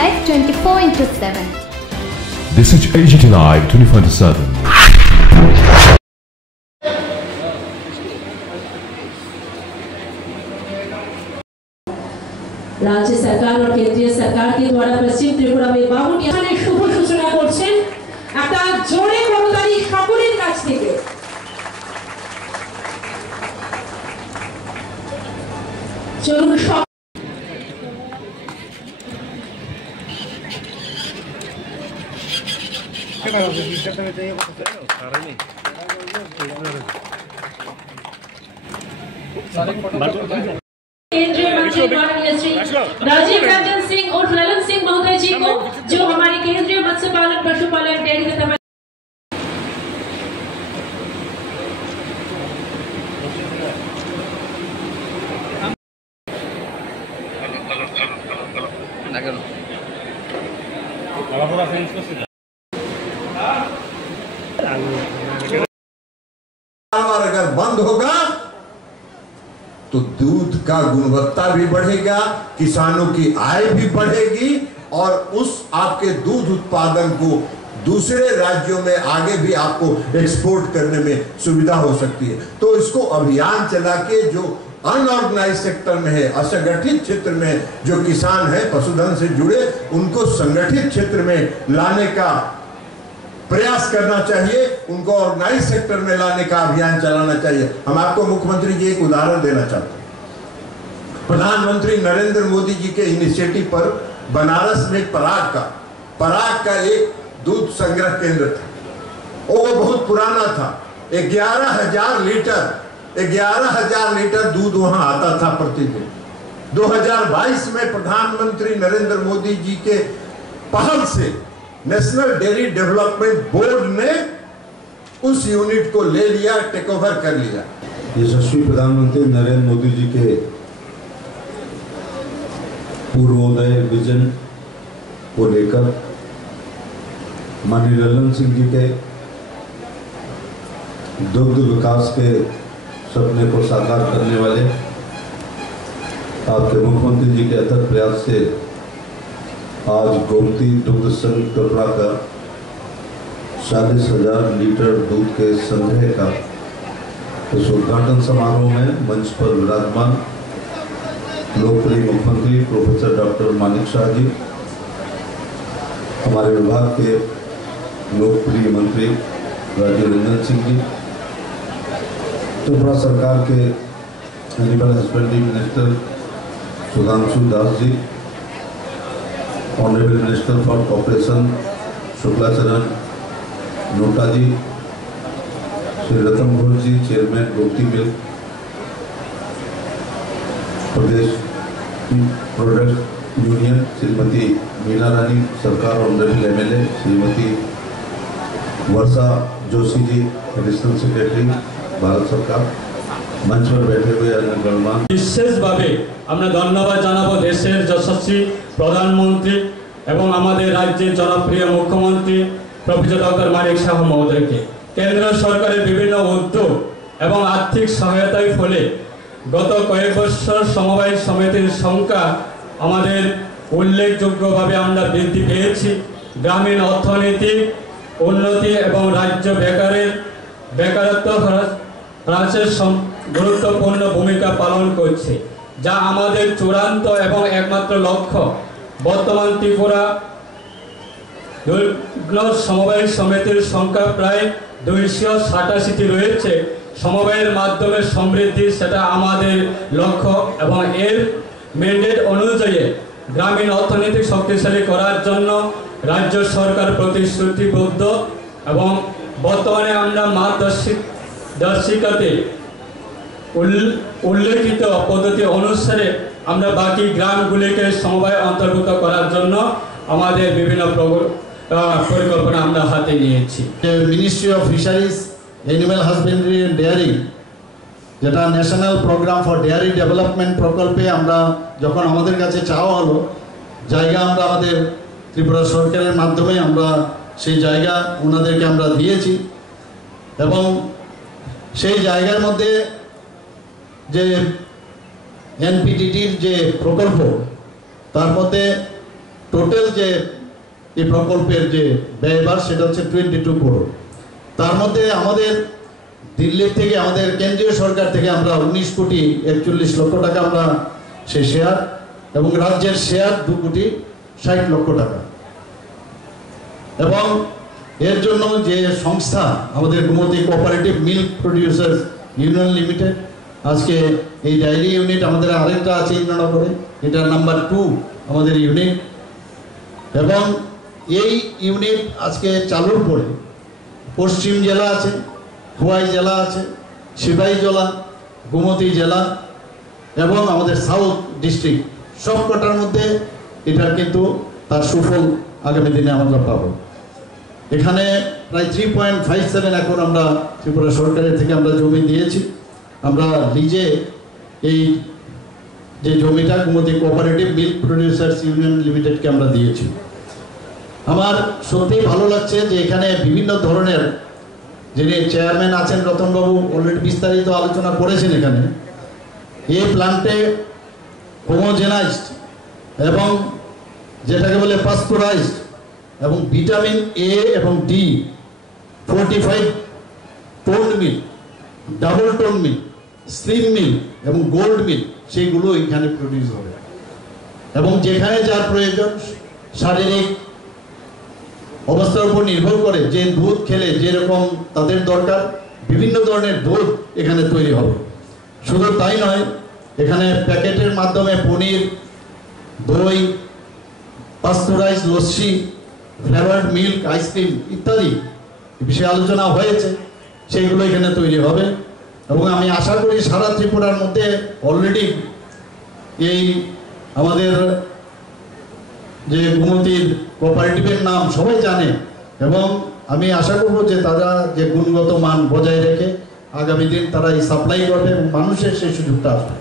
Live 24/7. This is AGT Live 24/7. राज्य सरकार और केंद्रीय सरकार के द्वारा पश्चिम त्रिपुरा में बाबुनिया ने शुभ सूचना করছেন একটা জোরে করতালি সকলের কাছ থেকে চলুন केंद्रीय मंत्री माननीय श्री राजीव रंजन सिंह और ललन सिंह महोदय जी को जो हमारे केंद्रीय मत्स्य पालन पशुपालन डेयरी तथा अगर बंद होगा तो दूध का गुणवत्ता भी बढ़ेगा, किसानों की आय भी बढ़ेगी और उस आपके दूध उत्पादन को दूसरे राज्यों में आगे भी आपको एक्सपोर्ट करने में सुविधा हो सकती है। तो इसको अभियान चला के जो अनऑर्गेनाइज सेक्टर में है, असंगठित क्षेत्र में जो किसान है पशुधन से जुड़े, उनको संगठित क्षेत्र में लाने का प्रयास करना चाहिए, उनको ऑर्गेनाइज सेक्टर में लाने का अभियान चलाना चाहिए। हम आपको मुख्यमंत्री जी एक उदाहरण देना चाहते हैं। प्रधानमंत्री नरेंद्र मोदी जी के इनिशिएटिव पर बनारस में पराग का एक दूध संग्रह केंद्र था। वो बहुत पुराना था। 11,000 लीटर दूध वहां आता था प्रतिदिन। 2022 में प्रधानमंत्री नरेंद्र मोदी जी के पहल से नेशनल डेयरी डेवलपमेंट बोर्ड ने उस यूनिट को ले लिया, टेक ओवर कर लिया। यशस्वी प्रधानमंत्री नरेंद्र मोदी जी के पूर्वोदय विजन को लेकर माननीय ललन सिंह जी के दुग्ध विकास के सपने को साकार करने वाले आपके मुख्यमंत्री जी के अथक प्रयास से आज गोमती दुग्ध संघ त्रिपुरा का 40,000 लीटर दूध के संग्रह का इस उद्घाटन समारोह में मंच पर विराजमान लोकप्रिय मुख्यमंत्री प्रोफेसर डॉक्टर मानिक शाह जी, हमारे विभाग के लोकप्रिय मंत्री राजीव रंजन सिंह जी, त्रिपुरा सरकार के animal husbandry minister Sudhanshu Das ji, honourable minister for corporation Shuklacharan Noatia ji, Shri Ratan Ghosh ji, chairman Gomati milk प्रदेश product union, Shrimati Meena Rani Sarkar, honourable MLA Shrimati Varsha Joshi ji, additional secretary Bharat सरकार, मंच पर बैठे हुए अन्य गणमान्य विशेष भावे আমরা ধন্যবাদ জানাবো দেশের যশস্বী প্রধানমন্ত্রী এবং আমাদের রাজ্যের জনপ্রিয় মুখ্যমন্ত্রী প্রফেসর ডক্টর মানিক শাহ মহোদয়কে। কেন্দ্র সরকারের বিভিন্ন উদ্যোগ এবং আর্থিক সহায়তার ফলে গত কয়েক বছর সমবায় সমিতির সংখ্যা আমাদের উল্লেখযোগ্যভাবে আমরা বৃদ্ধি পেয়েছি। গ্রামীণ অর্থনৈতিক উন্নতি এবং রাজ্য বেকারত্ব হ্রাসের গুরুত্বপূর্ণ ভূমিকা পালন করছে, যা আমাদের চূড়ান্ত এবং একমাত্র লক্ষ্য। বর্তমান ত্রিপুরা দুগ্ধ সমবায় সমিতির সংখ্যা প্রায় 287টি রয়েছে। সমবায়ের মাধ্যমে সমৃদ্ধি সেটা আমাদের লক্ষ্য এবং এর ম্যান্ডেট অনুযায়ী গ্রামীণ অর্থনীতি শক্তিশালী করার জন্য রাজ্য সরকার প্রতিশ্রুতিবদ্ধ এবং বর্তমানে আমরা মার্গদর্শিকাতে উল্লেখিত পদ্ধতি অনুসারে আমরা বাকি গ্রামগুলিকে সমবায় অন্তর্ভুক্ত করার জন্য আমাদের বিভিন্ন পরিকল্পনা আমরা হাতে নিয়েছি। Ministry of fisheries, animal husbandry and dairy, যেটা national programme for dairy development প্রকল্পে আমরা যখন আমাদের কাছে চাওয়া হলো জায়গা, আমরা আমাদের ত্রিপুরা সরকারের মাধ্যমে আমরা সেই জায়গা ওনাদেরকে আমরা দিয়েছি এবং সেই জায়গার মধ্যে যে এনপিটিটির যে প্রকল্প তার মধ্যে টোটাল যে এই প্রকল্পের যে ব্যয়ভার সেটা হচ্ছে 22 করোড়। তার মধ্যে আমাদের দিল্লি থেকে, আমাদের কেন্দ্রীয় সরকার থেকে আমরা 19 কোটি 41 লক্ষ টাকা আমরা সে শেয়ার, এবং রাজ্যের শেয়ার 2 কোটি 60 লক্ষ টাকা। এবং এর জন্য যে সংস্থা আমাদের Gomati cooperative milk producers union limited, আজকে এই ডায়েরি ইউনিট আমাদের আরেকটা আছে ইন্দ্রনগরে, এটা নাম্বার 2 আমাদের ইউনিট। এবং এই ইউনিট আজকে চালুর পরে পশ্চিম জেলা আছে, খোয়াই জেলা আছে, সিপাহী জেলা, গোমতী জেলা এবং আমাদের সাউথ ডিস্ট্রিক্ট সবকটার মধ্যে এটা কিন্তু তার সুফল আগামী দিনে আমরা পাবো। এখানে প্রায় 3.57 একর আমরা ত্রিপুরা সরকারের থেকে আমরা জমি দিয়েছি। আমরা লিজে এই যে জমিটা Gomati cooperative milk producers union লিমিটেডকে আমরা দিয়েছি। আমার সত্যিই ভালো লাগছে যে এখানে বিভিন্ন ধরনের, যিনি চেয়ারম্যান আছেন রতনবাবু অলরেডি বিস্তারিত আলোচনা করেছেন। এখানে এই প্ল্যান্টে হোমোজেনাইজড এবং যেটাকে বলে পাস্তুরাইজড এবং ভিটামিন এ এবং ডি 45 টোন মিল, ডাবল টোন মিল, স্লিম মিল এবং গোল্ড মিল সেইগুলো এখানে প্রডিউস হবে। এবং যেখানে যার প্রয়োজন শারীরিক অবস্থার উপর নির্ভর করে যে দুধ খেলে যেরকম তাদের দরকার, বিভিন্ন ধরনের দুধ এখানে তৈরি হবে। শুধু তাই নয়, এখানে প্যাকেটের মাধ্যমে পনির, দই, pasteurise lassi, flavoured milk, ice cream ইত্যাদি বিষয়ে আলোচনা হয়েছে, সেইগুলো এখানে তৈরি হবে। এবং আমি আশা করি সারা ত্রিপুরার মধ্যে অলরেডি এই আমাদের যে গোমতীর কোঅপারেটিভের নাম সবাই জানে, এবং আমি আশা করব যে তারা যে গুণগত মান বজায় রেখে আগামী দিন তারা এই সাপ্লাই করবে এবং মানুষের সেই সুযোগটা আসবে।